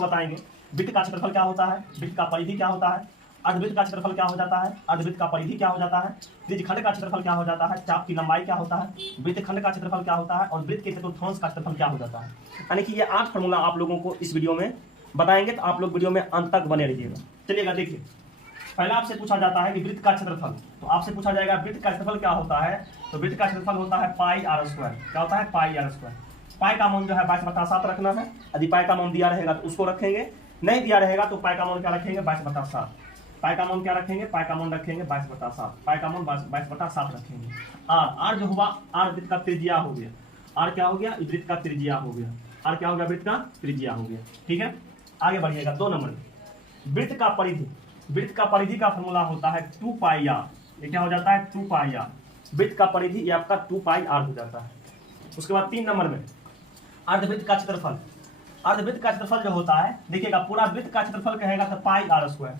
बताएंगे वृत्त का क्षेत्रफल क्या होता है, वृत्त का परिधि क्या होता है, अर्धवृत्त का क्षेत्रफल क्या हो जाता है, अर्धवृत्त का परिधि क्या हो जाता है, त्रिज्यखंड का क्षेत्रफल क्या हो जाता है, चाप की लंबाई क्या होता है, वृत्तखंड का क्षेत्रफल क्या होता है और वृत्त के चतुर्थांश का क्षेत्रफल क्या हो जाता है। यानी कि ये 8 फॉर्मूला आप लोगों को इस वीडियो में बताएंगे, तो आप लोग वीडियो में अंत तक बने रहिएगा। चलिएगा देखिए, पहला आपसे पूछा जाता है कि वृत्त का क्षेत्रफल, तो आपसे पूछा जाएगा वृत्त का क्षेत्रफल क्या होता है, तो वृत्त का क्षेत्रफल होता है पाई आर स्क्वायर। क्या होता है? Pi r square. पाई का मान जो है 22/7 रखना है। यदि पाई का मान दिया रहेगा तो उसको रखेंगे, नहीं दिया रहेगा तो पाई का मान क्या रखेंगे? 22/7। पाई का मान क्या रखेंगे? पाई का मान रखेंगे 22/7। पाई का मान 22/7 रखेंगे। आर जो हुआ, आर वृत्त का त्रिज्या हो गया। आर क्या हो गया? वृत्त का त्रिज्या हो गया। आर क्या हो गया? वृत्त का त्रिज्या हो गया। ठीक है, आगे बढ़िएगा। 2 नंबर वृत्त का परिधि। वृत्त का परिधि का फॉर्मूला होता है 2 पाई आर। ये क्या हो जाता है? 2 पाई आर। वृत्त का परिधि ये आपका 2 पाई आर हो जाता है। उसके बाद 3 नंबर में अर्धवृत्त का क्षेत्रफल। अर्धवृत्त का क्षेत्रफल जो होता है, देखिएगा, पूरा वृत्त का क्षेत्रफल कहेगा तो पाई आर स्क्वायर।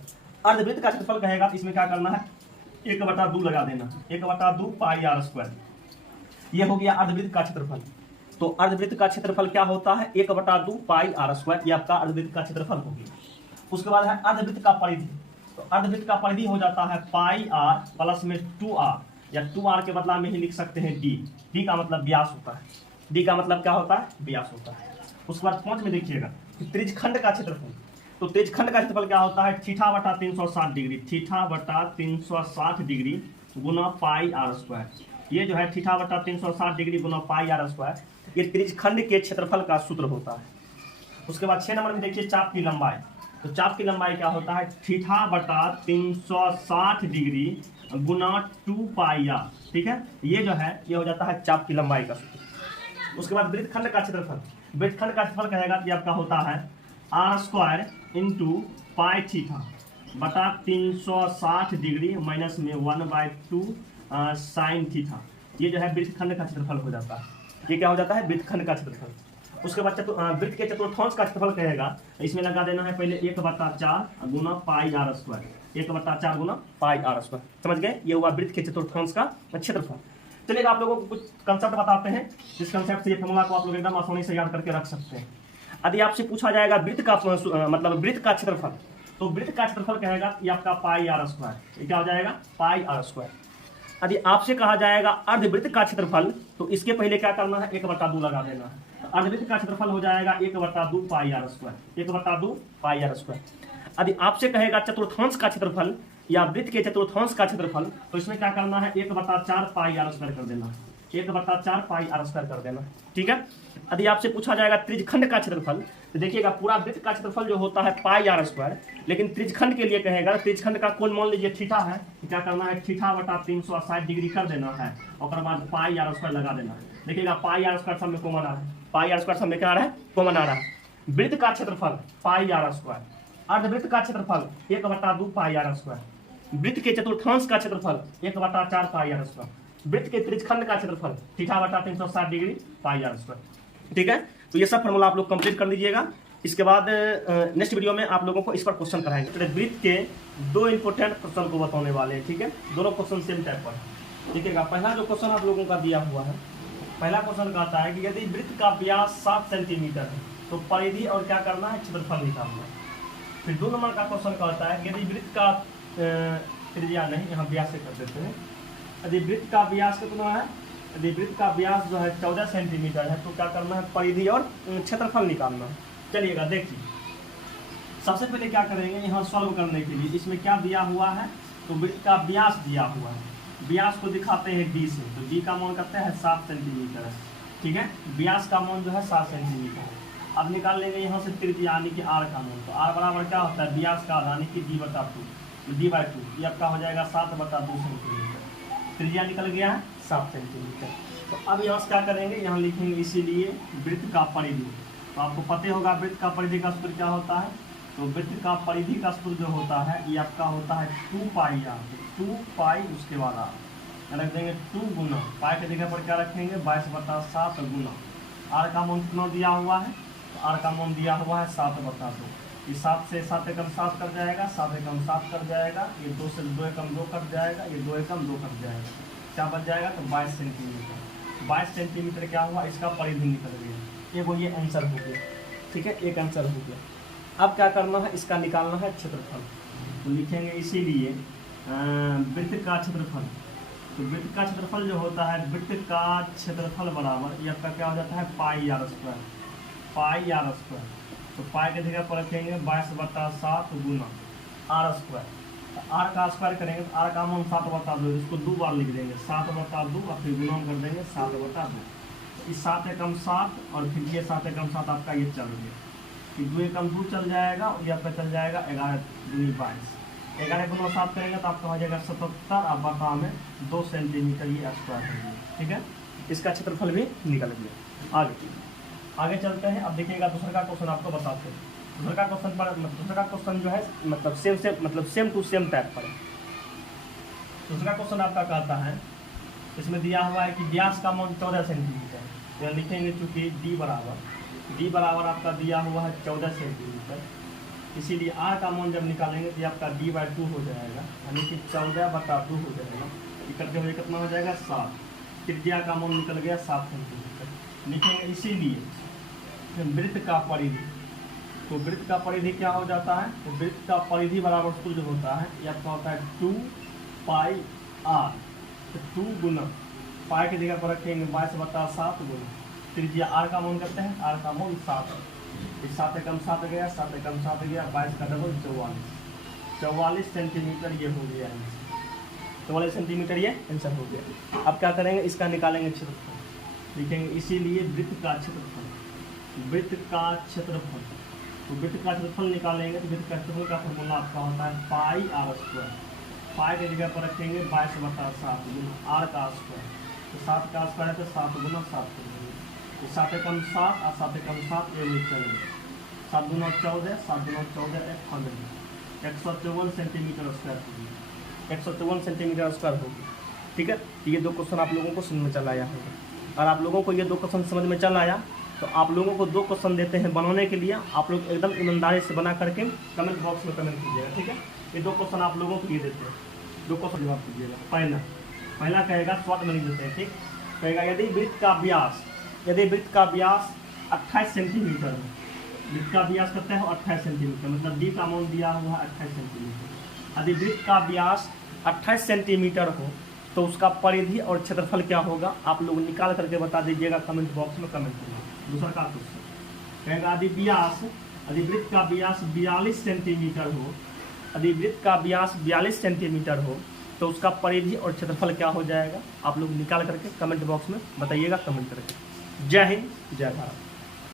अर्धवृत्त का क्षेत्रफल कहेगा तो इसमें क्या करना है? 1/2 लगा देना। 1/2 पाई आर स्क्वायर। ये हो गया अर्धवृत्त का क्षेत्रफल। तो अर्धवृत्त का क्षेत्रफल क्या होता है? 1/2 पाई आर स्क्वायर। ये आपका अर्धवृत्त का क्षेत्रफल हो गया। उसके बाद है अर्धवृत्त का परिधि। तो अर्धवृत्त का परिधि हो जाता है पाई आर प्लस में 2r, या 2r के बदला में ही लिख सकते हैं d। d का मतलब व्यास होता है। d का मतलब क्या होता है? व्यास होता है। उसके बाद 5 में देखिएगा त्रिज्यखंड का क्षेत्रफल। तो त्रिज्यखंड का क्षेत्रफल क्या होता है? θ/360 डिग्री। θ/360 डिग्री गुना पाई आर स्क्वायर। ये जो है θ/360 डिग्री गुना पाई आर स्क्वायर, ये त्रिज्यखंड के क्षेत्रफल का सूत्र होता है। उसके बाद 6 नंबर में देखिए चाप की लंबाई। तो चाप की लंबाई क्या होता है? θ/360 डिग्री गुना 2 पाई आर। ठीक है, ये जो है ये हो जाता है चाप की लंबाई का सूत्र। उसके बाद वृत्तखंड का क्षेत्रफल। वृत्तखंड का क्षेत्रफल कहेगा कि आपका होता है r square into pi theta बटा 360 डिग्री माइनस में 1/2 साइन थीटा। ये जो है वृत्तखंड का क्षेत्रफल हो जाता है। ये क्या हो जाता है? वृत्तखंड का क्षेत्रफल। उसके बाद वृत्त के चतुर्थांश का क्षेत्रफल कहेगा, इसमें लगा देना है पहले 1/4 गुना पाई आर स्क्वायर। 1/4 गुना पाई आर स्क्वायर। समझ गए? ये हुआ वृत्त के चतुर्थांश का क्षेत्रफल। चलिए आप लोगों को कुछ कंसेप्ट बताते हैं, जिस कंसेप्ट से ये फॉर्मूला को आप लोग एकदम आसानी से याद करके रख सकते हैं। यदि आपसे पूछा जाएगा वृत्त का मतलब वृत्त का क्षेत्रफल, तो वृत्त का क्षेत्रफल कहेगा ये आपका पाई आर स्क्वायर। ये क्या हो जाएगा? पाई आर स्क्वायर। यदि आपसे कहा जाएगा अर्धवृत्त का क्षेत्रफल, तो इसके पहले क्या करना है? 1/2 लगा देना है। तो अर्धवृत्त का क्षेत्रफल हो जाएगा 1/2 pi r square. 1/2 pi r square. यदि आपसे कहेगा चतुर्थांश का क्षेत्रफल या वृत्त के चतुर्थांश का क्षेत्रफल, तो इसमें क्या करना है? 1/4 पाई आर स्क्वायर कर देना। 1/4 पाई आर स्क्वायर कर देना। ठीक है। यदि आपसे पूछा जाएगा त्रिज्यखंड का क्षेत्रफल, तो देखिएगा पूरा वृत्त का क्षेत्रफल जो होता है पाई आर स्क्वायर, लेकिन त्रिज्यखंड के लिए कहेगा, त्रिज्यखंड का कोण मान लीजिए थीटा है, तो क्या करना है? θ/360 डिग्री कर देना है और बाद पाई आर स्क्वायर लगा देना है। देखिएगा पाई आर स्क्वायर सब में कॉमन आ रहा है। पाई आर स्क्वायर सब में क्या आ रहा है? कॉमन आ रहा है। वृत्त का क्षेत्रफल पाई आर स्क्वायर। अर्धवृत्त का क्षेत्रफल 1/2 पाई आर स्क्वायर। वृत्त के चतुर्थांश का क्षेत्रफल 1/4 पाई आर स्क्वायर। वृत्त के त्रिज्यखंड का क्षेत्रफल θ/360 डिग्री पाई आर स्क्वायर। ठीक है, तो ये सब फॉर्मूला आप लोग कंप्लीट कर लीजिएगा। इसके बाद नेक्स्ट वीडियो में आप लोगों को इस पर क्वेश्चन कराएंगे। तो वृत्त के 2 इंपोर्टेंट क्वेश्चन को बताने वाले हैं। ठीक है, दोनों क्वेश्चन सेम टाइप पर। देखिएगा, पहला जो क्वेश्चन आप लोगों का दिया हुआ है, पहला क्वेश्चन कहता है कि यदि वृत्त का व्यास 7 सेंटीमीटर है तो परिधि और क्या करना है? क्षेत्रफल निकालना है। फिर 2 नंबर का क्वेश्चन कहता है कि यदि वृत्त का त्रिज्या नहीं, यहाँ व्यास से कर देते हैं। यदि वृत्त का व्यास कितना है? यदि वृत्त का व्यास जो है 14 सेंटीमीटर है तो क्या करना है? परिधि और क्षेत्रफल निकालना है। चलिएगा देखिए, सबसे पहले क्या करेंगे, यहाँ सॉल्व करने के लिए इसमें क्या दिया हुआ है? तो वृत्त का व्यास दिया हुआ है। व्यास को दिखाते हैं d से, तो d का मान करते हैं 7 सेंटीमीटर है। ठीक है, व्यास का मान जो है 7 सेंटीमीटर है। अब निकाल लेंगे यहाँ से त्रिज्या यानी कि r का मान। तो r बराबर क्या होता है? व्यास का यानी कि d/2। ये आपका हो जाएगा 7/2 सेंटीमीटर। त्रिज्या निकल गया है 7 सेंटीमीटर। तो अब यहाँ से क्या करेंगे? यहाँ लिखेंगे इसीलिए वृत्त का परिधि। तो आपको पता होगा वृत्त का परिधि का सूत्र क्या होता है? तो वृत्त का परिधि का सूत्र जो होता है ये आपका होता है 2 पाई आर। 2 पाई उसके बाद आर रख देंगे 2 गुना पाई के जगह पर क्या रखेंगे? 22/7 गुना आर का मान कितना दिया हुआ है? तो आर का मान दिया हुआ है 7/2। ये 7 से 7 एकम 7 कट जाएगा, 7 एकम 7 कट जाएगा, ये 2 से 2 एकम 2 कट जाएगा, ये 2 एकम 2 कट जाएगा। क्या बच जाएगा? तो 22 सेंटीमीटर। 22 सेंटीमीटर क्या हुआ? इसका परिधि निकल गया। ये आंसर हो गया। ठीक है, एक आंसर हो गया। अब क्या करना है, इसका निकालना है क्षेत्रफल। तो लिखेंगे इसीलिए वृत्त का क्षेत्रफल। तो वृत्त का क्षेत्रफल जो होता है, वृत्त का क्षेत्रफल बराबर ये आपका क्या हो जाता है pi r square, pi r square. तो पाई की जगह पर रखेंगे 22/7 गुना आर स्क्वायर। तो आर का स्क्वायर करेंगे तो आर का मान 7/2, इसको 2 बार लिख देंगे 7/2 और फिर गुना कर देंगे 7/2। इस 7 एकम 7 और फिर ये 7 एकम 7 आपका ये चल गया, कि 2 एकम 2 चल जाएगा और ये आपका चल जाएगा 11 दूनी 22। 11 गुना 7 करेंगे तो आपका हो जाएगा 77 और बटा में 2 सेंटीमीटर ये स्क्वायर हो गया। ठीक है, इसका क्षेत्रफल भी निकल गया। आगे चलते हैं। अब देखिएगा दूसरा का क्वेश्चन आपको बताते हैं। दूसरा का क्वेश्चन जो है मतलब सेम टू सेम टाइप पर है। दूसरा क्वेश्चन आपका कहता है, इसमें दिया हुआ है कि व्यास का मान 14 सेंटीमीटर। तो लिखेंगे चूंकि डी बराबर आपका दिया हुआ है 14 सेंटीमीटर, इसीलिए आर का मान जब निकालेंगे तो आपका d/2 हो जाएगा, यानी कि 14/2 हो जाएगा। इकट्ठे हुए कितना हो जाएगा 7। त्रिज्या का मान निकल गया 7 सेंटीमीटर। लिखेंगे इसीलिए वृत्त का परिधि। तो वृत्त का परिधि क्या हो जाता है, तो वृत्त का परिधि बराबर सूत्र जो होता है ये आपका होता है 2 पाई आर। तो 2 गुना पाई की जगह पर रखेंगे 22/7 गुना त्रिज्या आर का मान करते हैं, आर का मान 7 है। 7 एकम 7 गया, 7 एकम 7 गया, 22 का डबल 44 सेंटीमीटर ये हो गया आंसर। 44 सेंटीमीटर ये आंसर हो गया। अब क्या करेंगे, इसका निकालेंगे क्षेत्रफल। लिखेंगे इसीलिए वृत्त का क्षेत्रफल। तो वृत्त का क्षेत्रफल निकालेंगे तो वृत्त का क्षेत्रफल का फॉर्मूला आपका होता है पाई आर स्क्वायर। पाई की जगह पर रखेंगे 22/7 गुना आर का स्क्वायर। तो 7 का स्क्वायर है तो 7 गुना 7 कर देंगे। तो 7 एकम 7 और 7 एकम 7 ये भी चलेंगे। 7 गुना 14, 7 गुना 14 154 सेंटीमीटर स्क्वायर होगी, 154 सेंटीमीटर स्क्वायर होगी। ठीक है, तो ये 2 क्वेश्चन आप लोगों को समझ में चल आया होगा। और आप लोगों को ये 2 क्वेश्चन समझ में चल आया तो आप लोगों को 2 क्वेश्चन देते हैं बनाने के लिए, आप लोग एकदम ईमानदारी से बना करके कमेंट बॉक्स में कमेंट कीजिएगा। ठीक है, ये 2 क्वेश्चन आप लोगों को ये देते हैं, 2 क्वेश्चन जवाब कीजिएगा। पहला कहेगा शॉर्ट में लिख देते हैं। ठीक, कहेगा यदि वृत्त का व्यास 28 सेंटीमीटर है, वृत्त का व्यास करते हैं 28 सेंटीमीटर, मतलब डी का मान दिया हुआ है 28 सेंटीमीटर। यदि वृत्त का व्यास 28 सेंटीमीटर हो तो उसका परिधि और क्षेत्रफल क्या होगा, आप लोग निकाल करके बता दीजिएगा कमेंट बॉक्स में कमेंट करिए। दूसरा का क्वेश्चन कहेगा यदि वृत्त का व्यास 42 सेंटीमीटर हो, यदि वृत्त का व्यास 42 सेंटीमीटर हो तो उसका परिधि और क्षेत्रफल क्या हो जाएगा, आप लोग निकाल करके कमेंट बॉक्स में बताइएगा कमेंट करके। जय हिंद, जय भारत।